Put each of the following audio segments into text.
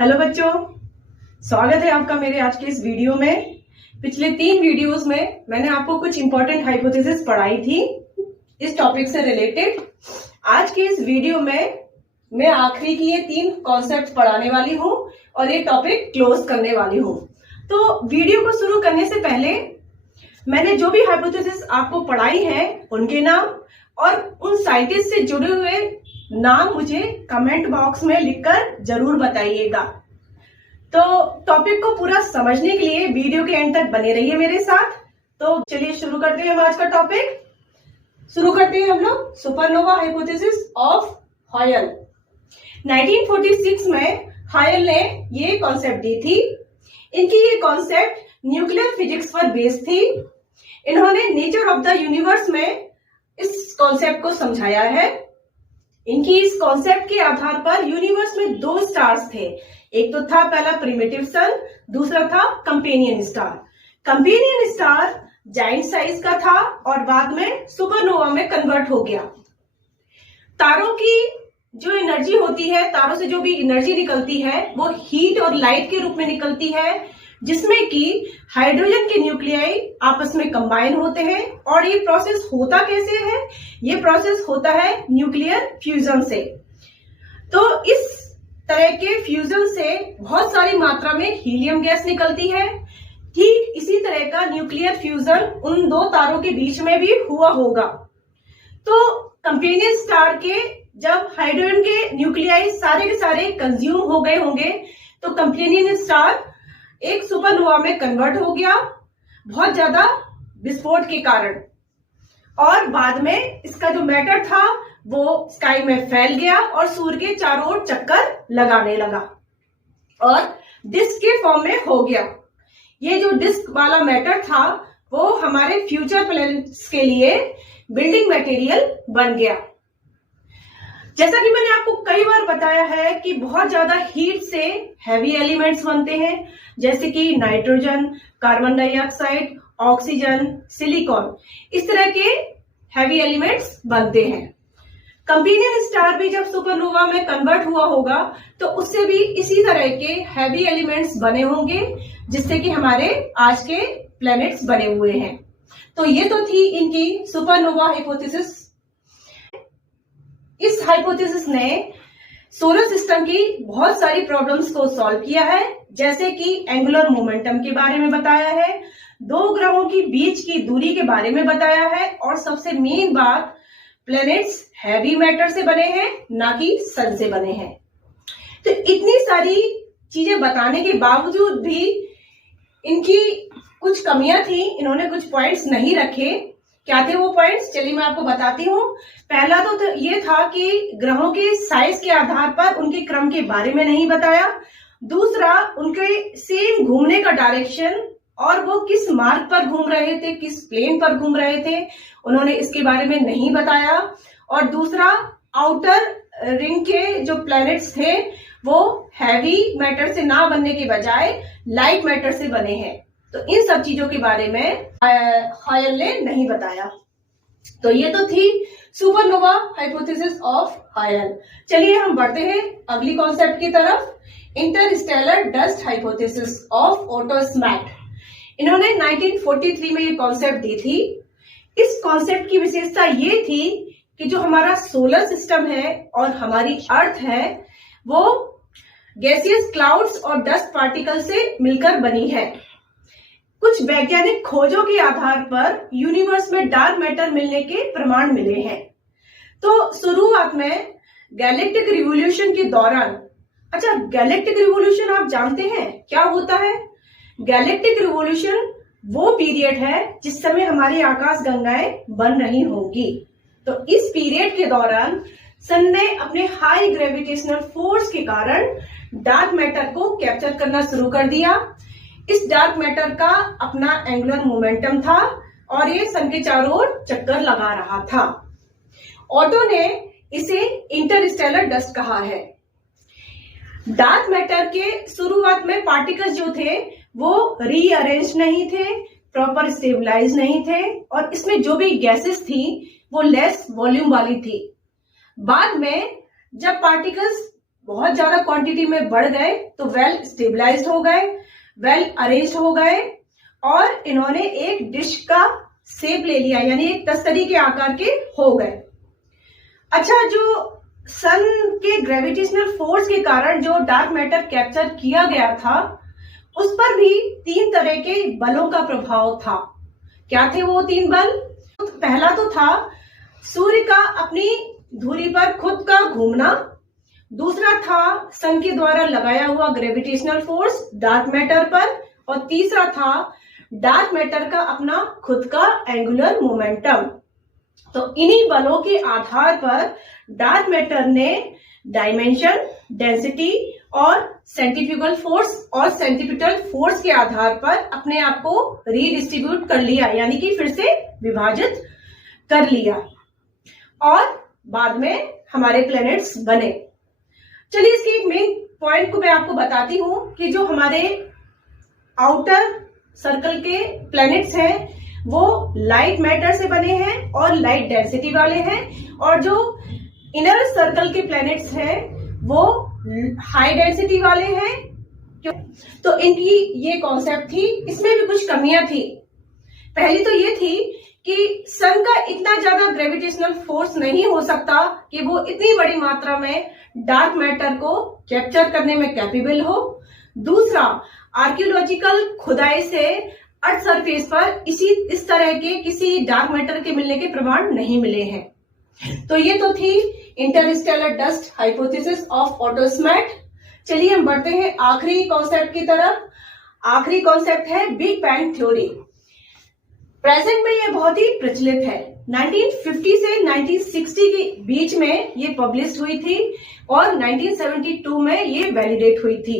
Hello बच्चों, स्वागत है आपका मेरे आज के इस वीडियो में। पिछले 3 वीडियोस में मैंने आपको कुछ इंपॉर्टेंट हाइपोथेसिस पढ़ाई थी इस टॉपिक से रिलेटेड। आज के इस वीडियो में मैं आखिरी की ये 3 कॉन्सेप्ट पढ़ाने वाली हूँ और ये टॉपिक क्लोज करने वाली हूँ। तो वीडियो को शुरू करने से पहले मैंने जो भी हाइपोथेसिस आपको पढ़ाई है उनके नाम और उन साइंटिस्ट से जुड़े हुए नाम मुझे कमेंट बॉक्स में लिखकर जरूर बताइएगा। तो टॉपिक को पूरा समझने के लिए वीडियो के एंड तक बने रहिए मेरे साथ। तो चलिए शुरू करते हैं हम आज का टॉपिक। शुरू करते हैं हम लोग सुपरनोवा हाइपोथेसिस ऑफ हॉयल। 1946 में हॉयल ने ये कॉन्सेप्ट दी थी। इनकी ये कॉन्सेप्ट न्यूक्लियर फिजिक्स पर बेस्ड थी। इन्होंने नेचर ऑफ द यूनिवर्स में इस कॉन्सेप्ट को समझाया है। इनकी इस कॉन्सेप्ट के आधार पर यूनिवर्स में 2 स्टार्स थे। एक तो था पहला प्रिमिटिव सन, दूसरा था companion star. Companion star giant size का था और बाद में सुपरनोवा में कन्वर्ट हो गया। तारों की जो एनर्जी होती है, तारों से जो भी एनर्जी निकलती है वो हीट और लाइट के रूप में निकलती है, जिसमें कि हाइड्रोजन के न्यूक्लियाई आपस में कंबाइन होते हैं। और ये प्रोसेस होता कैसे है? ये प्रोसेस होता है न्यूक्लियर फ्यूजन से। तो इस तरह के फ्यूजन से बहुत सारी मात्रा में हीलियम गैस निकलती है। ठीक इसी तरह का न्यूक्लियर फ्यूजन उन 2 तारों के बीच में भी हुआ होगा। तो कंपेनियन स्टार के जब हाइड्रोजन के न्यूक्लियाई सारे के सारे कंज्यूम हो गए होंगे तो कंपेनियन स्टार एक सुपरनोवा में कन्वर्ट हो गया, बहुत ज्यादा विस्फोट के कारण। और बाद में इसका जो मैटर था वो स्काई में फैल गया और सूर्य के चारों ओर चक्कर लगाने लगा और डिस्क के फॉर्म में हो गया। ये जो डिस्क वाला मैटर था वो हमारे फ्यूचर प्लैनेट्स के लिए बिल्डिंग मटेरियल बन गया। जैसा कि मैंने आपको कई बार बताया है कि बहुत ज्यादा हीट से हैवी एलिमेंट्स बनते हैं, जैसे कि nitrogen, carbon dioxide, oxygen, silicon. इस तरह के हैवी एलिमेंट्स बनते हैं। कंपेनियन स्टार भी जब सुपरनोवा में कन्वर्ट हुआ होगा तो उससे भी इसी तरह के हैवी एलिमेंट्स बने होंगे, जिससे कि हमारे आज के प्लैनेट्स बने हुए हैं। तो ये तो थी इनकी सुपरनोवा हाइपोथेसिस। इस हाइपोथेसिस ने सोलर सिस्टम की बहुत सारी प्रॉब्लम्स को सॉल्व किया है, जैसे कि एंगुलर मोमेंटम के बारे में बताया है, 2 ग्रहों की बीच की दूरी के बारे में बताया है, और सबसे मेन बात, प्लैनेट्स हैवी मैटर से बने हैं, ना कि सन से बने हैं। तो इतनी सारी चीजें बताने के बावजूद भी इनकी कुछ कमियां थी, इन्होंने कुछ पॉइंट्स नहीं रखे। क्या थे वो पॉइंट्स? चलिए मैं आपको बताती हूँ। पहला तो ये था कि ग्रहों के साइज के आधार पर उनके क्रम के बारे में नहीं बताया। दूसरा, उनके सेम घूमने का डायरेक्शन और वो किस मार्ग पर घूम रहे थे, किस प्लेन पर घूम रहे थे, उन्होंने इसके बारे में नहीं बताया। और दूसरा, आउटर रिंग के जो प्लैनेट्स थे वो हैवी मैटर से ना बनने के बजाय लाइट मैटर से बने हैं। तो इन सब चीजों के बारे में हॉयल ने नहीं बताया। तो ये तो थी सुपरनोवा हाइपोथेसिस ऑफ हॉयल। चलिए हम बढ़ते हैं अगली कॉन्सेप्ट की तरफ, interstellar dust hypothesis of Otto Schmidt. इन्होंने 1943 में ये कॉन्सेप्ट दी थी। इस कॉन्सेप्ट की विशेषता ये थी कि जो हमारा सोलर सिस्टम है और हमारी अर्थ है वो गैसियस क्लाउड्स और डस्ट पार्टिकल से मिलकर बनी है। कुछ वैज्ञानिक खोजों के आधार पर यूनिवर्स में डार्क मैटर मिलने के प्रमाण मिले हैं। तो शुरुआत में गैलेक्टिक रिवॉल्यूशन के दौरान, अच्छा गैलेक्टिक रिवॉल्यूशन आप जानते हैं क्या होता है? गैलेक्टिक रिवॉल्यूशन वो पीरियड है जिस समय हमारी आकाश गंगाएं बन रही होंगी। तो इस पीरियड के दौरान सन ने अपने हाई ग्रेविटेशनल फोर्स के कारण डार्क मैटर को कैप्चर करना शुरू कर दिया। इस डार्क मैटर का अपना एंगुलर मोमेंटम था और ये सन के चारों ओर चक्कर लगा रहा था। ऑटो ने इसे इंटरस्टेलर डस्ट कहा है। डार्क मैटर के शुरुआत में पार्टिकल्स जो थे वो रीअरेंज नहीं थे, प्रॉपर स्टेबलाइज नहीं थे, और इसमें जो भी गैसेस थी वो लेस वॉल्यूम वाली थी। बाद में जब पार्टिकल्स बहुत ज्यादा क्वांटिटी में बढ़ गए तो वेल स्टेबलाइज्ड हो गए, वेल अरेंज्ड हो गए और इन्होंने एक डिश का शेप ले लिया, यानी एक तस्तरी के आकार के हो गए। अच्छा, जो सन के ग्रेविटेशनल फोर्स के कारण जो डार्क मैटर कैप्चर किया गया था, उस पर भी 3 तरह के बलों का प्रभाव था। क्या थे वो 3 बल? पहला तो था सूर्य का अपनी धुरी पर खुद का घूमना, दूसरा था सन के द्वारा लगाया हुआ ग्रेविटेशनल फोर्स डार्क मैटर पर, और तीसरा था डार्क मैटर का अपना खुद का एंगुलर मोमेंटम। तो इन्हीं बलों के आधार पर डार्क मैटर ने डायमेंशन, डेंसिटी और सेंट्रीफ्यूगल फोर्स और सेंट्रीपिटल फोर्स के आधार पर अपने आप को रीडिस्ट्रीब्यूट कर लिया, यानी कि फिर से विभाजित कर लिया और बाद में हमारे प्लैनेट्स बने। चलिए, इसके एक मेन पॉइंट को मैं आपको बताती हूं कि जो हमारे आउटर सर्कल के प्लैनेट्स हैं वो लाइट मैटर से बने हैं और लाइट डेंसिटी वाले हैं, और जो इनर सर्कल के प्लैनेट्स हैं वो हाई डेंसिटी वाले हैं। तो इनकी ये कॉन्सेप्ट थी, इसमें भी कुछ कमियां थी। पहली तो ये थी कि सन का इतना ज्यादा ग्रेविटेशनल फोर्स नहीं हो सकता कि वो इतनी बड़ी मात्रा में डार्क मैटर को कैप्चर करने में कैपेबल हो। दूसरा, आर्कियोलॉजिकल खुदाई से अर्थ सरफेस पर इस तरह के किसी डार्क मैटर के मिलने के प्रमाण नहीं मिले हैं। तो ये तो थी interstellar dust hypothesis of Otto Schmidt. चलिए हम बढ़ते हैं आखिरी कॉन्सेप्ट की तरफ। आखिरी कॉन्सेप्ट है बिग बैंग थ्योरी। प्रेजेंट में ये बहुत ही प्रचलित है। 1950 से 1960 के बीच में ये पब्लिश हुई थी और 1972 में ये वैलिडेट हुई थी।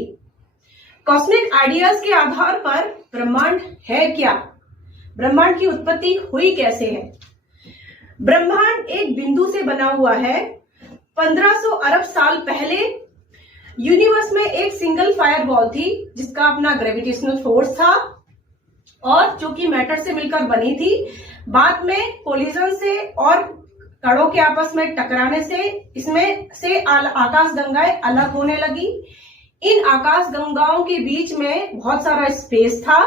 कॉस्मिक आइडियाज के आधार पर ब्रह्मांड है क्या, ब्रह्मांड की उत्पत्ति हुई कैसे है? ब्रह्मांड एक बिंदु से बना हुआ है। 1500 अरब साल पहले यूनिवर्स में एक सिंगल फायर बॉल थी जिसका अपना ग्रेविटेशनल फोर्स था और जो कि मैटर से मिलकर बनी थी। बाद में कोलिजन से और कणों के आपस में टकराने से इसमें से आकाश गंगाएं अलग होने लगी। इन आकाश गंगाओं के बीच में बहुत सारा स्पेस था।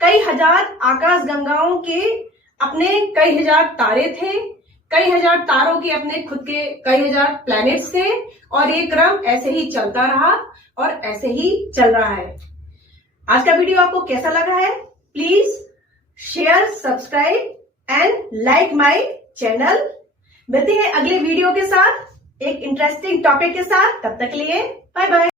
कई हजार आकाश गंगाओं के अपने कई हजार तारे थे, कई हजार तारों के अपने खुद के कई हजार प्लैनेट्स थे, और ये क्रम ऐसे ही चलता रहा और ऐसे ही चल रहा है। आज का वीडियो आपको कैसा लगा है? Please share, subscribe and like my channel. मिलते हैं अगले वीडियो के साथ एक इंटरेस्टिंग टॉपिक के साथ। तब तक के लिए बाय बाय।